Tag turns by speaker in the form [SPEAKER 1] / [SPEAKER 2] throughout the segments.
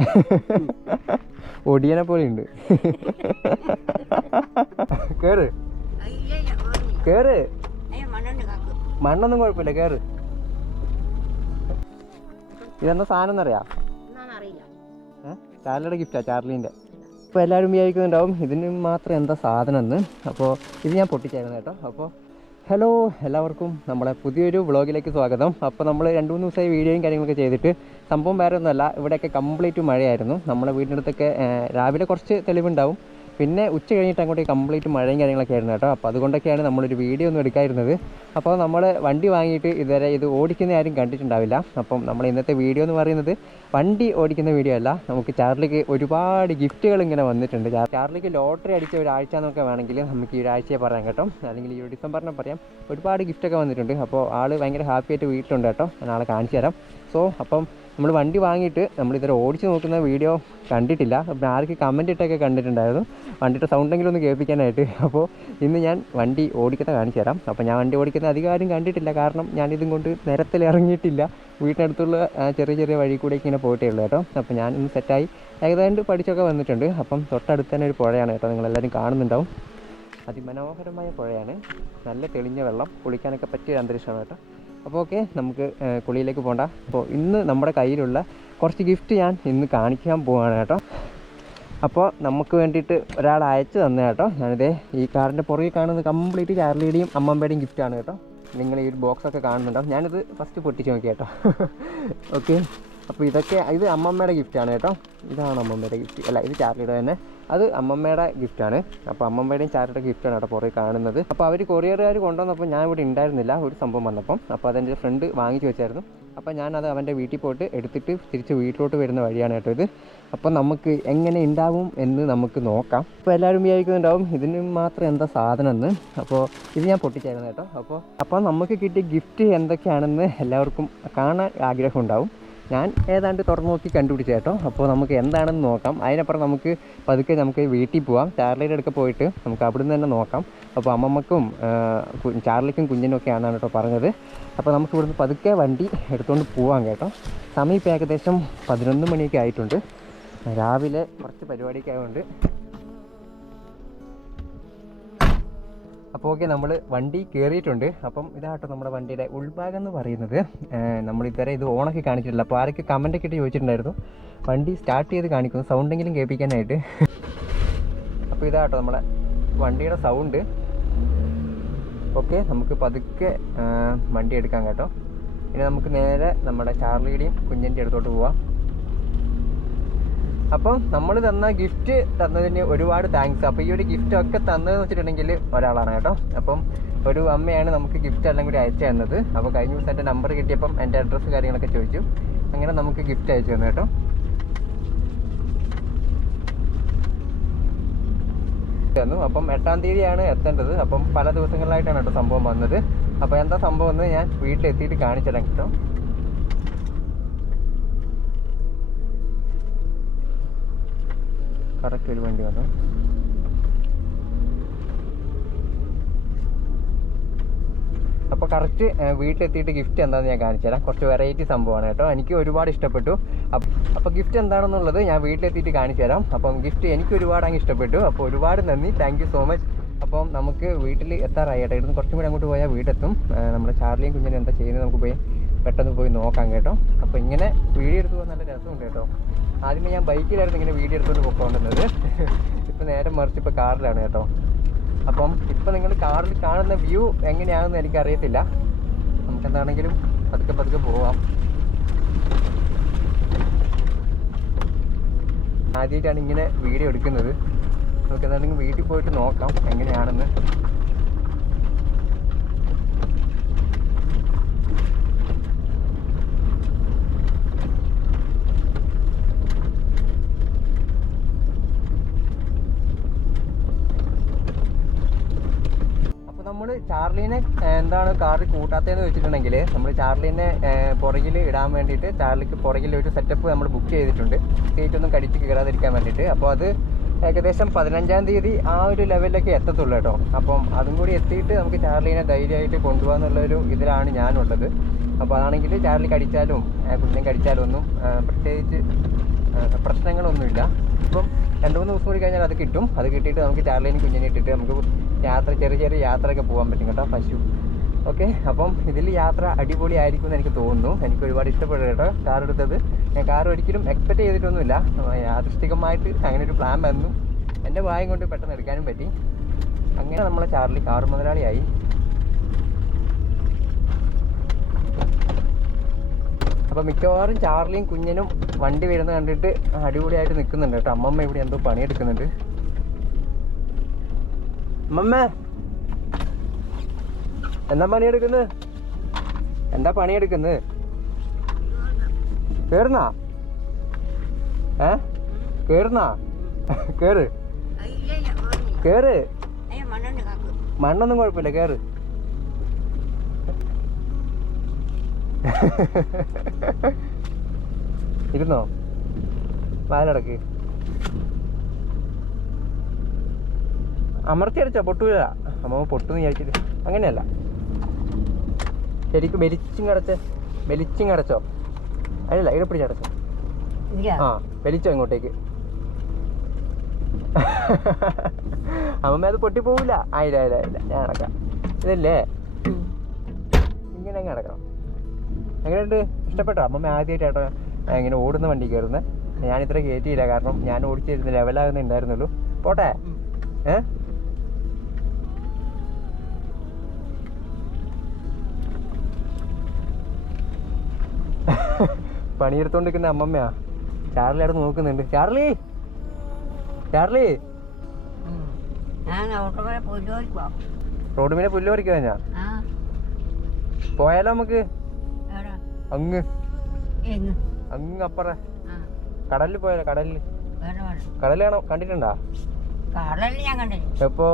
[SPEAKER 1] ഒടിയനെ പോലെ ഉണ്ട് കേറ്. കേറ്. മണ്ണൊന്നും കുഴപ്പമില്ല കേറ്. ഇതെന്താ സാധനം എന്നറിയാം ചാർലിയുടെ ഗിഫ്റ്റാ ചാർലിന്റെ. അപ്പോൾ എല്ലാവരും വിചാരിക്കുന്നുണ്ടാവും ഇതിന് മാത്രം എന്താ സാധനം എന്ന് അപ്പോൾ ഇത് ഞാൻ പൊട്ടിച്ചായിരുന്നു കേട്ടോ. അപ്പോൾ ഹലോ എല്ലാവർക്കും നമ്മളെ പുതിയൊരു വ്ളോഗിലേക്ക് സ്വാഗതം. അപ്പോൾ നമ്മൾ രണ്ട് മൂന്ന് ദിവസമായി വീഡിയോയും കാര്യങ്ങളൊക്കെ ചെയ്തിട്ട് സംഭവം വേറെ ഒന്നുമല്ല ഇവിടെയൊക്കെ കംപ്ലീറ്റ് മഴയായിരുന്നു. നമ്മുടെ വീടിന്റെ അടുത്തൊക്കെ രാവിലെ കുറച്ച് തെളിവുണ്ടാവും. പിന്നെ ഉച്ച കഴിഞ്ഞിട്ട് അങ്ങോട്ട് കംപ്ലീറ്റ് മഴയും കാര്യങ്ങളൊക്കെ ആയിരുന്നു കേട്ടോ. അപ്പോൾ അതുകൊണ്ടൊക്കെയാണ് നമ്മളൊരു വീഡിയോ ഒന്നും എടുക്കാതിരുന്നത്. അപ്പോൾ നമ്മൾ വണ്ടി വാങ്ങിയിട്ട് ഇതുവരെ ഇത് ഓടിക്കുന്ന ആരും കണ്ടിട്ടുണ്ടാവില്ല. അപ്പം നമ്മൾ ഇന്നത്തെ വീഡിയോ എന്ന് പറയുന്നത് വണ്ടി ഓടിക്കുന്ന വീഡിയോ അല്ല. നമുക്ക് ചാർലിക്ക് ഒരുപാട് ഗിഫ്റ്റുകൾ ഇങ്ങനെ വന്നിട്ടുണ്ട്. ചാർ- ചാർലിക്ക് ലോട്ടറി അടിച്ച ഒരാഴ്ച എന്നൊക്കെ വേണമെങ്കിൽ നമുക്ക് ഈ ഒരാഴ്ചയെ പറയാം കേട്ടോ. അല്ലെങ്കിൽ ഈ ഡിസംബറിനെ പറയാം. ഒരുപാട് ഗിഫ്റ്റൊക്കെ വന്നിട്ടുണ്ട്. അപ്പോൾ ആൾ ഭയങ്കര ഹാപ്പി ആയിട്ട് വീട്ടിലുണ്ട് കേട്ടോ. ഞാൻ ആളെ കാണിച്ചു തരാം. സോ അപ്പം നമ്മൾ വണ്ടി വാങ്ങിയിട്ട് നമ്മളിതുവരെ ഓടിച്ച് നോക്കുന്ന വീഡിയോ കണ്ടിട്ടില്ല. അപ്പം ആർക്ക് കമന്റ് ഇട്ടൊക്കെ കണ്ടിട്ടുണ്ടായിരുന്നു. വണ്ടിയുടെ സൗണ്ടെങ്കിലും ഒന്ന് കേൾപ്പിക്കാനായിട്ട്. അപ്പോൾ ഇന്ന് ഞാൻ വണ്ടി ഓടിക്കുന്ന കാണിച്ചു തരാം. അപ്പോൾ ഞാൻ വണ്ടി ഓടിക്കുന്ന അധികാരം കണ്ടിട്ടില്ല. കാരണം ഞാനിതും കൊണ്ട് നിരത്തിൽ ഇറങ്ങിയിട്ടില്ല. വീട്ടിനടുത്തുള്ള ചെറിയ ചെറിയ വഴി കൂടെ ഇങ്ങനെ പോയിട്ടേ ഉള്ളൂ കേട്ടോ. അപ്പോൾ ഞാൻ ഇന്ന് സെറ്റായി ഏകദേശം പഠിച്ചൊക്കെ വന്നിട്ടുണ്ട്. അപ്പം തൊട്ടടുത്ത് തന്നെ ഒരു പുഴയാണ് കേട്ടോ. നിങ്ങളെല്ലാവരും കാണുന്നുണ്ടാവും. അതിമനോഹരമായ പുഴയാണ്. നല്ല തെളിഞ്ഞ വെള്ളം. കുളിക്കാനൊക്കെ പറ്റിയ അന്തരീക്ഷമാണ് കേട്ടോ. അപ്പോൾ ഓക്കെ നമുക്ക് കുളിയിലേക്ക് പോകണ്ട അപ്പോൾ ഇന്ന് നമ്മുടെ കയ്യിലുള്ള കുറച്ച് ഗിഫ്റ്റ് ഞാൻ ഇന്ന് കാണിക്കാൻ പോവാണ് കേട്ടോ. അപ്പോൾ നമുക്ക് വേണ്ടിയിട്ട് ഒരാൾ അയച്ചു തന്നെ കേട്ടോ. ഞാനിതേ ഈ കാറിന്റെ പുറകിൽ കാണുന്നത് കംപ്ലീറ്റ് ചാർലിയുടെയും അമ്മമ്മയുടെയും ഗിഫ്റ്റാണ് കേട്ടോ. നിങ്ങൾ ഈ ഒരു ബോക്സൊക്കെ കാണുന്നുണ്ടോ ഞാനിത് ഫസ്റ്റ് പൊട്ടിച്ച് നോക്കി കേട്ടോ ഓക്കെ. അപ്പോൾ ഇതൊക്കെ ഇത് അമ്മമ്മയുടെ ഗിഫ്റ്റാണ് കേട്ടോ. ഇതാണ് അമ്മമ്മയുടെ ഗിഫ്റ്റ് അല്ല ഇത് ചാർലിയുടെ തന്നെ. അത് അമ്മമ്മയുടെ ഗിഫ്റ്റാണ് അപ്പോൾ അമ്മമ്മയുടെയും ചാർലിയുടെ ഗിഫ്റ്റാണ് കേട്ടോ പുറകെ കാണുന്നത്. അപ്പോൾ അവർ കൊറിയറുകാർ കൊണ്ടുവന്നപ്പോൾ ഞാൻ ഇവിടെ ഉണ്ടായിരുന്നില്ല ഒരു സംഭവം വന്നപ്പം. അപ്പോൾ അതെന്റെ ഫ്രണ്ട് വാങ്ങിച്ചു വെച്ചായിരുന്നു. അപ്പോൾ ഞാനത് അവന്റെ വീട്ടിൽ പോയിട്ട് എടുത്തിട്ട് തിരിച്ച് വീട്ടിലോട്ട് വരുന്ന വഴിയാണ് കേട്ടോ ഇത്. അപ്പോൾ നമുക്ക് എങ്ങനെ ഉണ്ടാവും എന്ന് നമുക്ക് നോക്കാം. അപ്പോൾ എല്ലാവരും വിചാരിക്കുന്നുണ്ടാവും ഇതിന് മാത്രം എന്താ സാധനം എന്ന്. അപ്പോൾ ഇത് ഞാൻ പൊട്ടിച്ചായിരുന്നു കേട്ടോ. അപ്പോൾ അപ്പോൾ നമുക്ക് കിട്ടിയ ഗിഫ്റ്റ് എന്തൊക്കെയാണെന്ന് എല്ലാവർക്കും കാണാൻ ആഗ്രഹം ഉണ്ടാവും. ഞാൻ ഏതാണ്ട് തുറന്നു നോക്കി കണ്ടുപിടിച്ച കേട്ടോ. അപ്പോൾ നമുക്ക് എന്താണെന്ന് നോക്കാം. അതിനപ്പുറം നമുക്ക് പതുക്കെ നമുക്ക് വീട്ടിൽ പോവാം. ചാർലിയുടെ അടുക്ക പോയിട്ട് നമുക്ക് അവിടുന്ന് തന്നെ നോക്കാം. അപ്പോൾ അമ്മമ്മക്കും ചാർലിക്കും കുഞ്ഞിനും ഒക്കെ ആണെന്നാണ് കേട്ടോ പറഞ്ഞത്. അപ്പോൾ നമുക്ക് ഇവിടുന്ന് പതുക്കെ വണ്ടി എടുത്തുകൊണ്ട് പോവാം കേട്ടോ. സമയം ഇപ്പോൾ ഏകദേശം പതിനൊന്ന് മണിയൊക്കെ ആയിട്ടുണ്ട്. രാവിലെ കുറച്ച് പരിപാടിയൊക്കെ ആയതുകൊണ്ട് അപ്പോൾ ഓക്കെ നമ്മൾ വണ്ടി കയറിയിട്ടുണ്ട് അപ്പം ഇതാട്ടോ നമ്മുടെ വണ്ടിയുടെ ഉൾഭാഗം എന്ന് പറയുന്നത്. നമ്മളിതുവരെ ഇത് ഓണൊക്കെ കാണിച്ചിട്ടില്ല. അപ്പോൾ ആരൊക്കെ കമന്റൊക്കെ ഇട്ട് ചോദിച്ചിട്ടുണ്ടായിരുന്നു. വണ്ടി സ്റ്റാർട്ട് ചെയ്ത് കാണിക്കുന്നു. സൗണ്ടെങ്കിലും കേൾപ്പിക്കാനായിട്ട്. അപ്പോൾ ഇതാട്ടോ നമ്മുടെ വണ്ടിയുടെ സൗണ്ട് ഓക്കെ നമുക്ക് പതുക്കെ വണ്ടി എടുക്കാം കേട്ടോ. ഇനി നമുക്ക് നേരെ നമ്മുടെ ചാർലിയുടെയും കുഞ്ഞിന്റെ അടുത്തോട്ട് പോവാം. അപ്പം നമ്മൾ തന്ന ഗിഫ്റ്റ് തന്നതിന് ഒരുപാട് താങ്ക്സ് അപ്പോൾ ഈ ഒരു ഗിഫ്റ്റ് ഒക്കെ തന്നതെന്ന് വെച്ചിട്ടുണ്ടെങ്കിൽ ഒരാളാണ് കേട്ടോ. അപ്പം ഒരു അമ്മയാണ് നമുക്ക് ഗിഫ്റ്റ് എല്ലാം കൂടി അയച്ചു തന്നത്. അപ്പോൾ കഴിഞ്ഞ ദിവസം എന്റെ നമ്പർ കിട്ടിയപ്പം എന്റെ അഡ്രസ്സ് കാര്യങ്ങളൊക്കെ ചോദിച്ചു. അങ്ങനെ നമുക്ക് ഗിഫ്റ്റ് അയച്ചു തന്നു കേട്ടോ. തന്നു. അപ്പം എട്ടാം തീയതിയാണ് എത്തേണ്ടത്. അപ്പം പല ദിവസങ്ങളിലായിട്ടാണ് കേട്ടോ സംഭവം വന്നത്. അപ്പോൾ എന്താ സംഭവം എന്ന് ഞാൻ വീട്ടിലെത്തിയിട്ട് കാണിച്ചിടാം കേട്ടോ. കറക്റ്റ് ഒരു വണ്ടി വന്നു. അപ്പോൾ കറക്റ്റ് വീട്ടിലെത്തിയിട്ട് ഗിഫ്റ്റ് എന്താണെന്ന് ഞാൻ കാണിച്ചു തരാം. കുറച്ച് വെറൈറ്റി സംഭവമാണ് കേട്ടോ. എനിക്ക് ഒരുപാട് ഇഷ്ടപ്പെട്ടു. അപ്പോൾ ഗിഫ്റ്റ് എന്താണെന്നുള്ളത് ഞാൻ വീട്ടിലെത്തിയിട്ട് കാണിച്ചു തരാം. അപ്പം ഗിഫ്റ്റ് എനിക്ക് ഒരുപാട് അങ്ങ് ഇഷ്ടപ്പെട്ടു. അപ്പോൾ ഒരുപാട് നന്ദി. താങ്ക് സോ മച്ച് അപ്പം നമുക്ക് വീട്ടിൽ എത്താറായി കേട്ടോ. ഇവിടുന്ന് കുറച്ചും കൂടി അങ്ങോട്ട് പോയാൽ വീടെത്തും. നമ്മുടെ ചാർലിയും കുഞ്ഞിനും എന്താ ചെയ്യുന്നത് നമുക്ക് പോയി പെട്ടെന്ന് പോയി നോക്കാം കേട്ടോ. അപ്പോൾ ഇങ്ങനെ വീഡിയോ എടുത്ത് പോകാൻ നല്ല രസമുണ്ട് കേട്ടോ. ആദ്യമേ ഞാൻ ബൈക്കിലായിരുന്നു ഇങ്ങനെ വീഡിയോ എടുത്തുകൊണ്ട് പോയിക്കൊണ്ടിരുന്നത് ഇപ്പം നേരെ മറിച്ച് ഇപ്പോൾ കാറിലാണ് കേട്ടോ. അപ്പം ഇപ്പം നിങ്ങൾ കാറിൽ കാണുന്ന വ്യൂ എങ്ങനെയാണെന്ന് എനിക്കറിയത്തില്ല. നമുക്ക് എന്താണെങ്കിലും പതുക്കെ പതുക്കെ പോവാം. ആദ്യമായിട്ടാണ് ഇങ്ങനെ വീഡിയോ എടുക്കുന്നത്. നമുക്ക് എന്താണെങ്കിലും വീട്ടിൽ പോയിട്ട് നോക്കാം എങ്ങനെയാണെന്ന് അപ്പോൾ നമ്മൾ ചാർലീനെ എന്താണ് കാറിൽ കൂട്ടാത്തതെന്ന് വെച്ചിട്ടുണ്ടെങ്കിൽ നമ്മൾ ചാർലീനെ പുറകിൽ ഇടാൻ വേണ്ടിയിട്ട് ചാർലിക്ക് പുറകിൽ ഒരു സെറ്റപ്പ് നമ്മൾ ബുക്ക് ചെയ്തിട്ടുണ്ട്. സീറ്റ് ഒന്നും കടിച്ച് കയറാതിരിക്കാൻ വേണ്ടിയിട്ട്. അപ്പോൾ അത് ഏകദേശം പതിനഞ്ചാം തീയതി ആ ഒരു ലെവലിലൊക്കെ എത്തത്തുള്ളൂ കേട്ടോ. അപ്പം അതും കൂടി എത്തിയിട്ട് നമുക്ക് ചാർലീനെ ധൈര്യമായിട്ട് കൊണ്ടുപോകാന്നുള്ളൊരു ഇതിലാണ് ഞാനുള്ളത്. അപ്പോൾ അതാണെങ്കിൽ ചാർലി കടിച്ചാലും കുഞ്ഞിനെ കടിച്ചാലും ഒന്നും പ്രത്യേകിച്ച് പ്രശ്നങ്ങളൊന്നുമില്ല. ഇപ്പം രണ്ട് മൂന്ന് ദിവസം കൂടി കഴിഞ്ഞാൽ അത് കിട്ടും. അത് കിട്ടിയിട്ട് നമുക്ക് ചാർലിനും കുഞ്ഞിനെ ഇട്ടിട്ട് നമുക്ക് യാത്ര ചെറിയ ചെറിയ യാത്രയൊക്കെ പോകാൻ പറ്റും കേട്ടോ പശു. ഓക്കെ അപ്പം ഇതിൽ യാത്ര അടിപൊളിയായിരിക്കും എന്ന് എനിക്ക് തോന്നുന്നു. എനിക്ക് ഒരുപാട് ഇഷ്ടപ്പെടും കേട്ടോ കാർ എടുത്തത്. ഞാൻ കാർ ഒരിക്കലും എക്സ്പെക്ട് ചെയ്തിട്ടൊന്നുമില്ല. യാദൃഷ്ടികമായിട്ട് അങ്ങനെ ഒരു പ്ലാൻ വന്നു. എന്റെ വായം കൊണ്ട് പെട്ടെന്ന് എടുക്കാനും പറ്റി. അങ്ങനെ നമ്മളെ ചാർലി കാർ മുതലാളിയായി. അപ്പോൾ മിക്കവാറും ചാർലിയും കുഞ്ഞനും വണ്ടി വരുന്നത് കണ്ടിട്ട് അടിപൊളിയായിട്ട് നിൽക്കുന്നുണ്ട് കേട്ടോ. അമ്മമ്മ ഇവിടെ എന്തോ പണിയെടുക്കുന്നുണ്ട്. അമ്മമ്മ എന്താ പണിയെടുക്കുന്നത് എന്താ പണിയെടുക്കുന്നത് കേറുന്നാ? ഏ? കേറുന്നാ? കേറ്. കേറ്. മണ്ണൊന്നും കുഴപ്പമില്ല കേറ്. ഇരുന്നോ? വാലടക്ക്. അമർത്തി അടിച്ചോ പൊട്ടൂല. അമ്മ പൊട്ടുന്ന് വിചാരിച്ചിട്ട്. അങ്ങനെയല്ല. ശരിക്കും വലിച്ചും കടച്ച് വലിച്ചും കടച്ചോ? അല്ലല്ല ഇവിടെ പിടിച്ചടച്ചോ ആ വലിച്ചോ ഇങ്ങോട്ടേക്ക്. അമ്മ അത് പൊട്ടിപ്പോവില്ല ആയില്ല ആയില്ല ആയില്ല ഞാൻ അടക്കാം. ഇതല്ലേ? ഇങ്ങനെ അങ്ങ് അടക്കണം. എങ്ങനെയുണ്ട്? ഇഷ്ടപ്പെട്ടോ? അമ്മമ്മ ആദ്യമായിട്ടാട്ടോ ഇങ്ങനെ ഓടുന്ന വണ്ടി കയറുന്നത് ഞാൻ ഇത്ര കയറ്റിയില്ല കാരണം ഞാൻ ഓടിച്ചിരുന്ന ലെവലാകുന്നേ ഉണ്ടായിരുന്നുള്ളൂ. പോട്ടെ. ഏ? പണിയെടുത്തോണ്ടിരിക്കുന്ന അമ്മമ്മയാ. ചാർലി അവിടെ നോക്കുന്നുണ്ട്. ചാർലി! ചാർലി! റോഡ് മീനെ പുല്ല് ഞാൻ.
[SPEAKER 2] ആ.
[SPEAKER 1] പോയാലോ നമുക്ക്? അങ്ങ്. അങ്ങ് അപ്പറ. കടലിൽ പോയാലോ കടലിൽ
[SPEAKER 2] കടലാണോ കണ്ടിട്ടുണ്ടോ
[SPEAKER 1] കടൽ കണ്ടിട്ടുണ്ടാ?
[SPEAKER 2] കടലിൽ ഞാൻ കണ്ടില്ല.
[SPEAKER 1] എപ്പോ?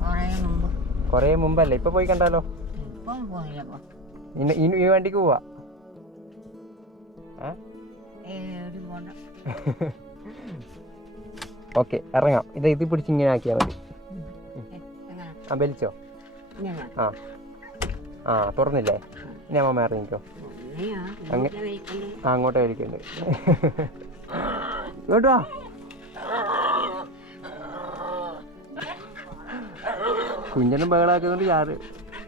[SPEAKER 2] കുറേ മുമ്പ്.
[SPEAKER 1] കൊറേ മുമ്പല്ലേ? ഇപ്പൊ പോയി കണ്ടാലോ? ഇനി ഈ വണ്ടിക്ക് പോവാ. ഓക്കെ ഇറങ്ങാം. ഇത് ഇത് പിടിച്ച് ഇങ്ങനെ ആക്കിയാൽ മതി. ആ വലിച്ചോ ആ. ആ തുറന്നില്ലേ? ഇനി അമ്മ ഇറങ്ങിക്കോ. അങ്ങോട്ട് കേട്ടോ കുഞ്ഞനും ബഹളാക്കുന്നുണ്ട് ചാറ്.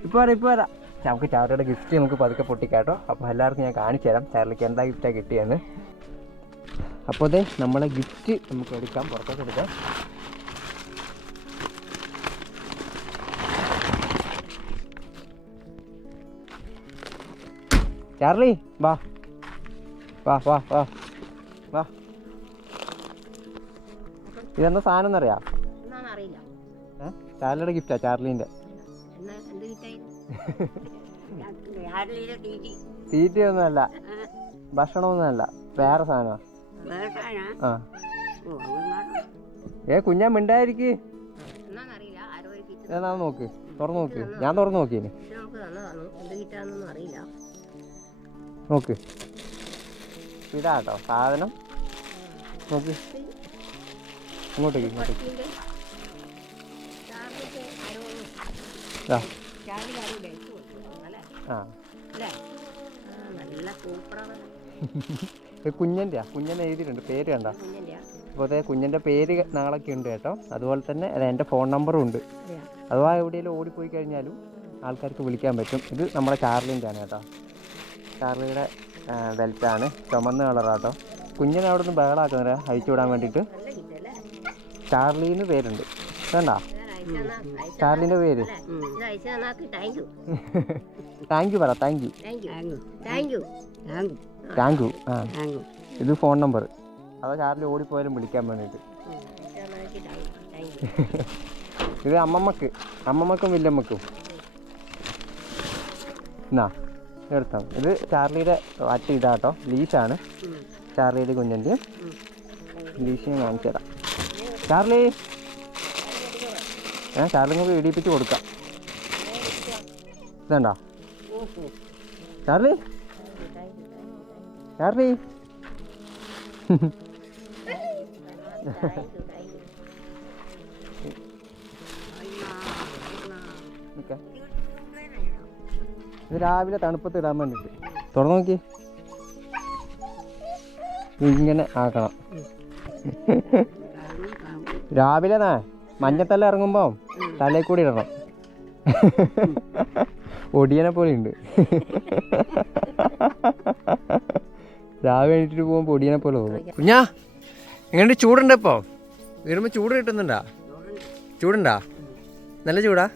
[SPEAKER 1] ഇപ്പൊ വരാം ഇപ്പൊ വരാം. നമുക്ക് ചാറുടെ ഗിഫ്റ്റ് നമുക്ക് പതുക്കെ പൊട്ടിക്കാട്ടോ. അപ്പോൾ എല്ലാവർക്കും ഞാൻ കാണിച്ചു തരാം ചാറിലേക്ക് എന്താ ഗിഫ്റ്റാണ് കിട്ടിയെന്ന്. അപ്പോൾ അതെ നമ്മളെ ഗിഫ്റ്റ് നമുക്ക് എടുക്കാം പുറത്തോട്ട് എടുക്കാം. ചാർലി വാ വാ വാ വാ വാ ഇതെന്താ സാധനം എന്നറിയാ ചാർലിയുടെ ഗിഫ്റ്റാ ചാർലിന്റെ
[SPEAKER 2] തീറ്റ.
[SPEAKER 1] ഒന്നുമല്ല ഭക്ഷണമൊന്നുമല്ല. വേറെ സാധനമാ. ആ. ഏ കുഞ്ഞാ മിണ്ടായിരിക്ക് എന്നാ നോക്ക്. തുറന്നു നോക്ക്. ഞാൻ തുറന്നു നോക്കിയേന്.
[SPEAKER 2] അറിയില്ല.
[SPEAKER 1] നോക്ക് ഇതാട്ടോ സാധനം. നോക്ക് ഇങ്ങോട്ടേക്ക് ഇങ്ങോട്ടേക്ക്. ആ. എഴുതിയിട്ടുണ്ട്. പേര് കണ്ട? അപ്പോൾ അതേ കുഞ്ഞന്റെ പേര് നാളൊക്കെ ഉണ്ട് കേട്ടോ. അതുപോലെ തന്നെ അതെ എന്റെ ഫോൺ നമ്പറും ഉണ്ട്. അഥവാ എവിടെയെങ്കിലും ഓടിപ്പോയി കഴിഞ്ഞാലും ആൾക്കാർക്ക് വിളിക്കാൻ പറ്റും. ഇത് നമ്മുടെ ചാർലിന്റെ ആണ് കേട്ടോ. ചാർലിയുടെ ബെൽറ്റാണ്. ചുമന്ന കളറാട്ടോ. കുഞ്ഞിനെ അവിടെ നിന്ന് ബഹളാക്കുന്നില്ല അഴിച്ചു വിടാൻ വേണ്ടിയിട്ട് ചാർലിന്ന് പേരുണ്ട്. വേണ്ട?
[SPEAKER 2] അയച്ചു അയച്ചു
[SPEAKER 1] ചാർലിന്റെ പേര്.
[SPEAKER 2] അയച്ചു താങ്ക് യു
[SPEAKER 1] പറ താങ്ക് യു.
[SPEAKER 2] താങ്ക് യു
[SPEAKER 1] ആ. ഇത് ഫോൺ നമ്പർ. അതോ ചാർലി ഓടിപ്പോയാലും വിളിക്കാൻ വേണ്ടിയിട്ട്. ഇത് അമ്മമ്മക്ക് അമ്മമ്മക്കും വില്ലമ്മക്കും എന്നാ? എടുത്താ ഇത് ചാർലിയുടെ അറ്റ ഇതാട്ടോ. ലീഷാണ്. ചാർലിയുടെ കുഞ്ഞന്റെയും ലീഷയും കാണിച്ചു തരാം ചാർലി. ഞാൻ ചാർലി നമുക്ക് ഇടിപ്പിച്ച് കൊടുക്കാം. ഇതണ്ടോ? ചാർലി. ചാർലി. നിൽക്കാം ഇത് രാവിലെ തണുപ്പത്ത് ഇടാൻ വേണ്ടിയിട്ട് തുറന്നു നോക്കി ഇങ്ങനെ ആക്കണം. രാവിലെ നാ മഞ്ഞത്തല്ല ഇറങ്ങുമ്പോ തലയിൽ കൂടി ഇടണം. ഒടിയനെ പോലെ ഉണ്ട് രാവിലെ എണീറ്റിട്ട് പോകുമ്പോൾ ഒടിയനെ പോലെ പോകും കുഞ്ഞാ എങ്ങനെ ചൂടുണ്ട് ഇപ്പൊ? വീടുമ്പോ ചൂട് കിട്ടുന്നുണ്ടാ? ചൂടുണ്ടാ? നല്ല ചൂടാ?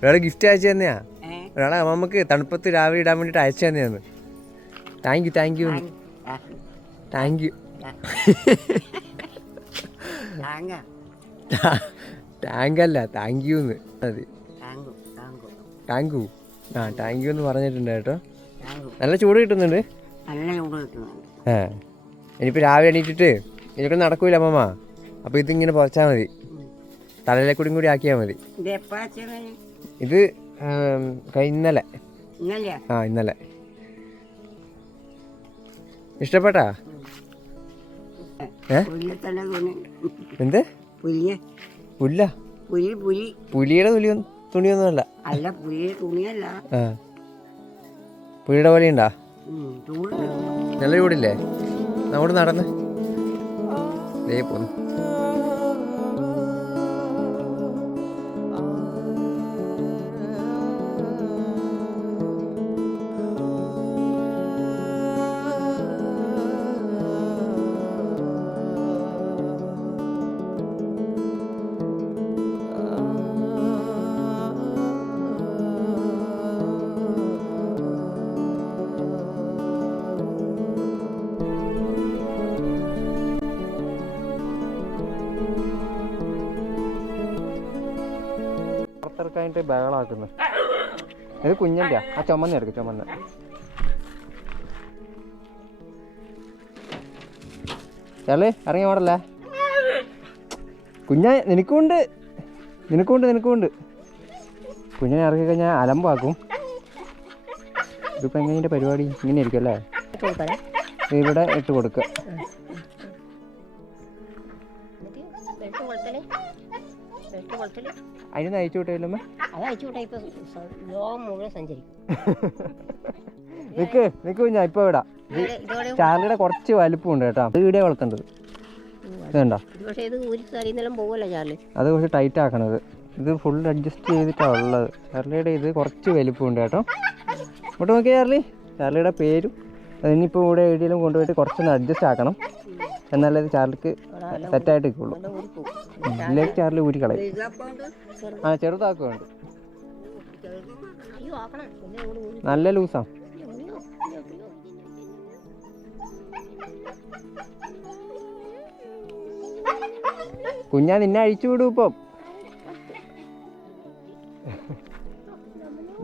[SPEAKER 1] ഒരാൾ ഗിഫ്റ്റ് അയച്ചു തന്നെയാ. ഒരാളെ അമ്മമ്മക്ക് തണുപ്പത്ത് രാവിലെ ഇടാൻ വേണ്ടിയിട്ട് അയച്ചു തന്നെയാണ് thank you thank you thank. You താങ്കല്ല അല്ല താങ്ക് യു എന്ന് മതി.
[SPEAKER 2] താങ്കു
[SPEAKER 1] യു ആ താങ്ക് യു എന്ന് പറഞ്ഞിട്ടുണ്ട് കേട്ടോ. നല്ല ചൂട് കിട്ടുന്നുണ്ട്. ഏ ഇനിയിപ്പോൾ രാവിലെ എണീറ്റിട്ട് ഇതിലൊക്കെ നടക്കൂല അമ്മമ്മ. അപ്പോൾ ഇതിങ്ങനെ പുറച്ചാൽ മതി. തലയിലെ കൂടി കൂടി ആക്കിയാൽ മതി.
[SPEAKER 2] ഇത്
[SPEAKER 1] ഇന്നലെ. ആ ഇന്നലെ. ഇഷ്ടപ്പെട്ടാ? എന്ത്? പുല്ല.
[SPEAKER 2] പുലി പുലി.
[SPEAKER 1] പുലിയുടെ തുലി തുണിയൊന്നും
[SPEAKER 2] അല്ല പുലിയെ തുണിയല്ല.
[SPEAKER 1] ആ. പുലിയുടെ പോലെ ഉണ്ടാ നല്ല ചൂടില്ലേ? അങ്ങോട്ട് നടന്ന്. ദേ പോന്നു. പുറത്തിറക്കാനായിട്ട് ബഹളാക്കുന്നു ഇത് കുഞ്ഞല്ല? ആ ചുമന്ന എടുക്കും ചുമന്ന. ചാളി ഇറങ്ങി ഓടല്ലേ? കുഞ്ഞ നിനക്കുണ്ട് നിനക്കുണ്ട് നിനക്കുണ്ട് കുഞ്ഞിനെ ഇറങ്ങി കഴിഞ്ഞാൽ അലമ്പാക്കും ഇതിപ്പോൾ എങ്ങനെ പരിപാടി? ഇങ്ങനെ ഇരിക്കും അല്ലേ? ഇവിടെ ഇട്ട് കൊടുക്കുക
[SPEAKER 2] വെട്ട് കൊളുത്തൽ. വെട്ട് കൊളുത്തൽ.
[SPEAKER 1] അതിന്
[SPEAKER 2] അത് അയച്ചു വിട്ടാ ഇപ്പൊ ലോകം മുഴുവൻ സഞ്ചരിക്കും.
[SPEAKER 1] നിക്ക് നിക്ക് ഞാൻ ഇപ്പൊ വിടാം. ചാർലിയുടെ കുറച്ച് വലിപ്പമുണ്ട് കേട്ടോ. അത് വീഡിയോ വളർത്തേണ്ടത് ഇത്
[SPEAKER 2] പക്ഷേ പോകുമല്ലോ ചാർലി
[SPEAKER 1] അത് കുറച്ച് ടൈറ്റ് ആക്കണത്. ഇത് ഫുൾ അഡ്ജസ്റ്റ് ചെയ്തിട്ടാണ് ഉള്ളത്. ചാർലിയുടെ ഇത് കുറച്ച് വലിപ്പമുണ്ട് കേട്ടോ. ഇങ്ങോട്ട് നോക്കിയാ ചാർലി. ചാർലിയുടെ പേരും അതിനിപ്പോൾ ഇവിടെ എവിടെയെങ്കിലും കൊണ്ടുപോയിട്ട് കുറച്ചൊന്ന് അഡ്ജസ്റ്റ് ആക്കണം. എന്നാലേ ചാർലിക്ക് സെറ്റായിട്ട് നിൽക്കുള്ളൂ ഇല്ലെങ്കിൽ ചാർലി ഊരി കളയും. ആ ചെറുതാക്കുന്നുണ്ട്
[SPEAKER 2] കൂടി
[SPEAKER 1] നല്ല ലൂസാ. കുഞ്ഞാ നിന്നെ അഴിച്ചു വിടും ഇപ്പം.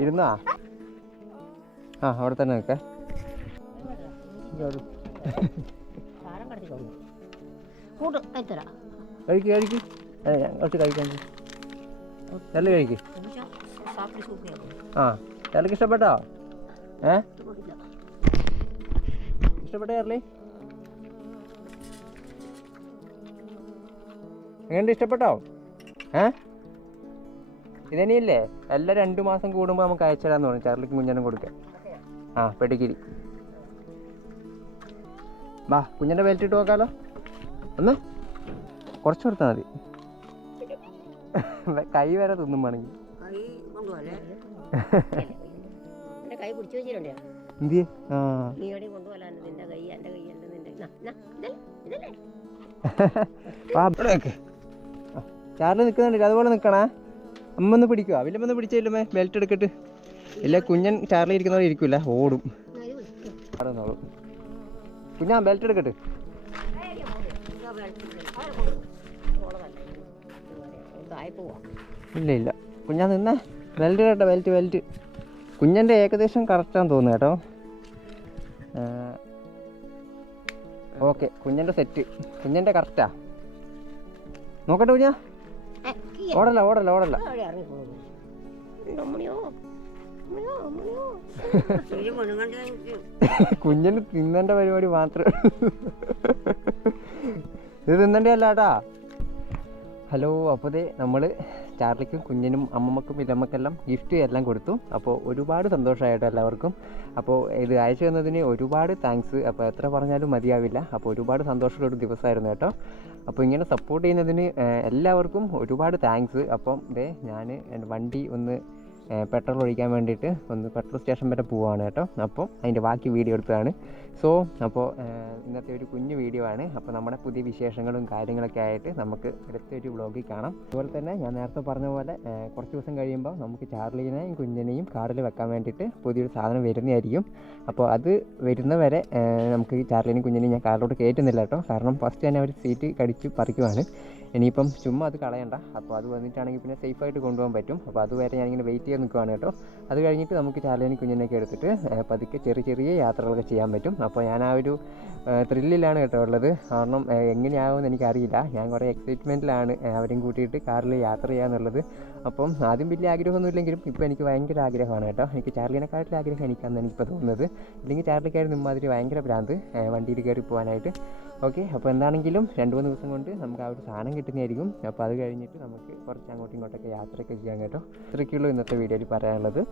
[SPEAKER 1] ഇരുന്നാ? ആ അവിടെ തന്നെ നിൽക്കേ.
[SPEAKER 2] കൂട്ട് എത്തരാ
[SPEAKER 1] കഴിക്ക് കഴിക്ക്. കുറച്ച് കഴിക്കാൻ ചെല്ലു കഴിക്ക്. ആ ചെല്ലക്ക് ഇഷ്ടപ്പെട്ടോ? ഏ? ഇഷ്ടപ്പെട്ട ചെറലി എങ്ങനെയുണ്ട് ഇഷ്ടപ്പെട്ടോ? ഏ? ഇതന്നെയില്ലേ എല്ലാ രണ്ടു മാസം കൂടുമ്പോൾ നമുക്ക് അയച്ചുതരാന്ന് പറഞ്ഞു. ചാർലിക്ക് കുഞ്ഞനും കൊടുക്കാൻ. ആ പെടിക്കിരി. വാ കുഞ്ഞിന്റെ ബെൽറ്റ് ഇട്ട് നോക്കാലോ ഒന്ന്. കുറച്ച് കൊടുത്താൽ മതി. കൈ വരെ തിന്നും വേണമെങ്കിൽ.
[SPEAKER 2] കൈ കൈ പിടിച്ചു വെച്ചിട്ടുണ്ടോ?
[SPEAKER 1] എന്തിയേ? ആ.
[SPEAKER 2] നീ നിന്റെ കൈ എന്റെ കൈ എന്റെ നിന്റെ. നാ, നാ, ഇതല്ലേ ഇതല്ലേ?
[SPEAKER 1] വാ ചാറിൽ നിൽക്കുന്നുണ്ട് അതുപോലെ നിൽക്കണേ അമ്മ ഒന്ന് പിടിക്കുക വലിയ ഒന്ന് പിടിച്ചില്ലമ്മേ ബെൽറ്റ് എടുക്കട്ട്. ഇല്ല കുഞ്ഞൻ ചാറിൽ ഇരിക്കുന്നവരെ ഇരിക്കൂല ഓടും.
[SPEAKER 2] എന്നാ
[SPEAKER 1] കുഞ്ഞാ ബെൽറ്റ് എടുക്കട്ടെ. ഇല്ല ഇല്ല. കുഞ്ഞാ നിന്നേ ബെൽറ്റ് കേട്ടോ ബെൽറ്റ് ബെൽറ്റ് കുഞ്ഞന്റെ ഏകദേശം കറക്റ്റാന്ന് തോന്നുന്നു കേട്ടോ. ഓക്കെ കുഞ്ഞന്റെ സെറ്റ് കുഞ്ഞന്റെ കറക്റ്റാ നോക്കട്ടെ കുഞ്ഞാ. ഓടല്ല ഓടല്ല ഓടല്ല. കുഞ്ഞിന് തിന്നേണ്ട പരിപാടി മാത്രം ഇത് തിന്നണ്ടേ അല്ലാട്ടാ ഹലോ അപ്പോൾ ദേ നമ്മൾ ചാർലിക്കും കുഞ്ഞിനും അമ്മമ്മക്കും ഇല്ലമ്മക്കെല്ലാം ഗിഫ്റ്റ് എല്ലാം കൊടുത്തു. അപ്പോൾ ഒരുപാട് സന്തോഷമായിട്ട് എല്ലാവർക്കും. അപ്പോൾ ഇത് അയച്ചു തന്നതിന് ഒരുപാട് താങ്ക്സ് അപ്പോൾ എത്ര പറഞ്ഞാലും മതിയാവില്ല. അപ്പോൾ ഒരുപാട് സന്തോഷമുള്ള ഒരു ദിവസമായിരുന്നു കേട്ടോ. അപ്പോൾ ഇങ്ങനെ സപ്പോർട്ട് ചെയ്യുന്നതിന് എല്ലാവർക്കും ഒരുപാട് താങ്ക്സ് അപ്പം ദേ ഞാൻ വണ്ടി ഒന്ന് പെട്രോൾ ഒഴിക്കാൻ വേണ്ടിയിട്ട് ഒന്ന് പെട്രോൾ സ്റ്റേഷൻ വരെ പോവുകയാണ് കേട്ടോ. അപ്പോൾ അതിന്റെ ബാക്കി വീഡിയോ എടുത്തതാണ്. സോ അപ്പോൾ ഇന്നത്തെ ഒരു കുഞ്ഞു വീഡിയോ ആണ്. അപ്പോൾ നമ്മുടെ പുതിയ വിശേഷങ്ങളും കാര്യങ്ങളൊക്കെ ആയിട്ട് നമുക്ക് അടുത്തൊരു വ്ളോഗിൽ കാണാം. അതുപോലെ തന്നെ ഞാൻ നേരത്തെ പറഞ്ഞ പോലെ കുറച്ച് ദിവസം കഴിയുമ്പോൾ നമുക്ക് ചാർലീനെയും കുഞ്ഞിനെയും കാറിൽ വെക്കാൻ വേണ്ടിയിട്ട് പുതിയൊരു സാധനം വരുന്നതായിരിക്കും. അപ്പോൾ അത് വരുന്നവരെ നമുക്ക് ചാർലിനെയും കുഞ്ഞിനെയും ഞാൻ കാറിലോട്ട് കയറ്റുന്നില്ല കേട്ടോ. കാരണം ഫസ്റ്റ് തന്നെ അവർ സീറ്റ് കടിച്ച് പറിക്കുവാണ്. ഇനിയിപ്പം ചുമ്മാ അത് കളയണ്ട. അപ്പോൾ അത് വന്നിട്ടാണെങ്കിൽ പിന്നെ സേഫ് ആയിട്ട് കൊണ്ടുപോകാൻ പറ്റും. അപ്പോൾ അതുവരെ ഞാനിങ്ങനെ വെയിറ്റ് ചെയ്ത് നിൽക്കുവാണ് കേട്ടോ. അത് കഴിഞ്ഞിട്ട് നമുക്ക് ചാലേനി കുഞ്ഞിനെയൊക്കെ എടുത്തിട്ട് പതുക്കെ ചെറിയ ചെറിയ യാത്രകളൊക്കെ ചെയ്യാൻ പറ്റും. അപ്പോൾ ഞാൻ ആ ഒരു ത്രില്ലിലാണ് കേട്ടോ ഉള്ളത്. കാരണം എങ്ങനെയാകുമെന്ന് എനിക്കറിയില്ല. ഞാൻ കുറേ എക്സൈറ്റ്മെന്റിലാണ് അവരെയും കൂട്ടിയിട്ട് കാറിൽ യാത്ര ചെയ്യാന്നുള്ളത്. അപ്പം ആദ്യം വലിയ ആഗ്രഹമൊന്നും ഇല്ലെങ്കിലും ഇപ്പോൾ എനിക്ക് ഭയങ്കര ആഗ്രഹമാണ് കേട്ടോ. എനിക്ക് ചാർലിനെക്കാട്ടിൽ ആഗ്രഹം എനിക്കാണെന്ന് എനിക്കിപ്പോൾ തോന്നുന്നത്. ഇല്ലെങ്കിൽ ചാർലിക്കായിരുന്നു ഇമാതിരി ഭയങ്കര ഭ്രാന്ത് വണ്ടിയിൽ കയറി പോകാനായിട്ട്. ഓക്കെ അപ്പോൾ എന്താണെങ്കിലും രണ്ട് മൂന്ന് ദിവസം കൊണ്ട് നമുക്ക് ആ ഒരു സാധനം കിട്ടുന്നതായിരിക്കും. അപ്പോൾ അത് കഴിഞ്ഞിട്ട് നമുക്ക് കുറച്ച് അങ്ങോട്ടും ഇങ്ങോട്ടൊക്കെ യാത്രയൊക്കെ ചെയ്യാൻ കേട്ടോ. ഇത്രയ്ക്കുള്ളൂ ഇന്നത്തെ വീഡിയോയിൽ പറയാനുള്ളത്.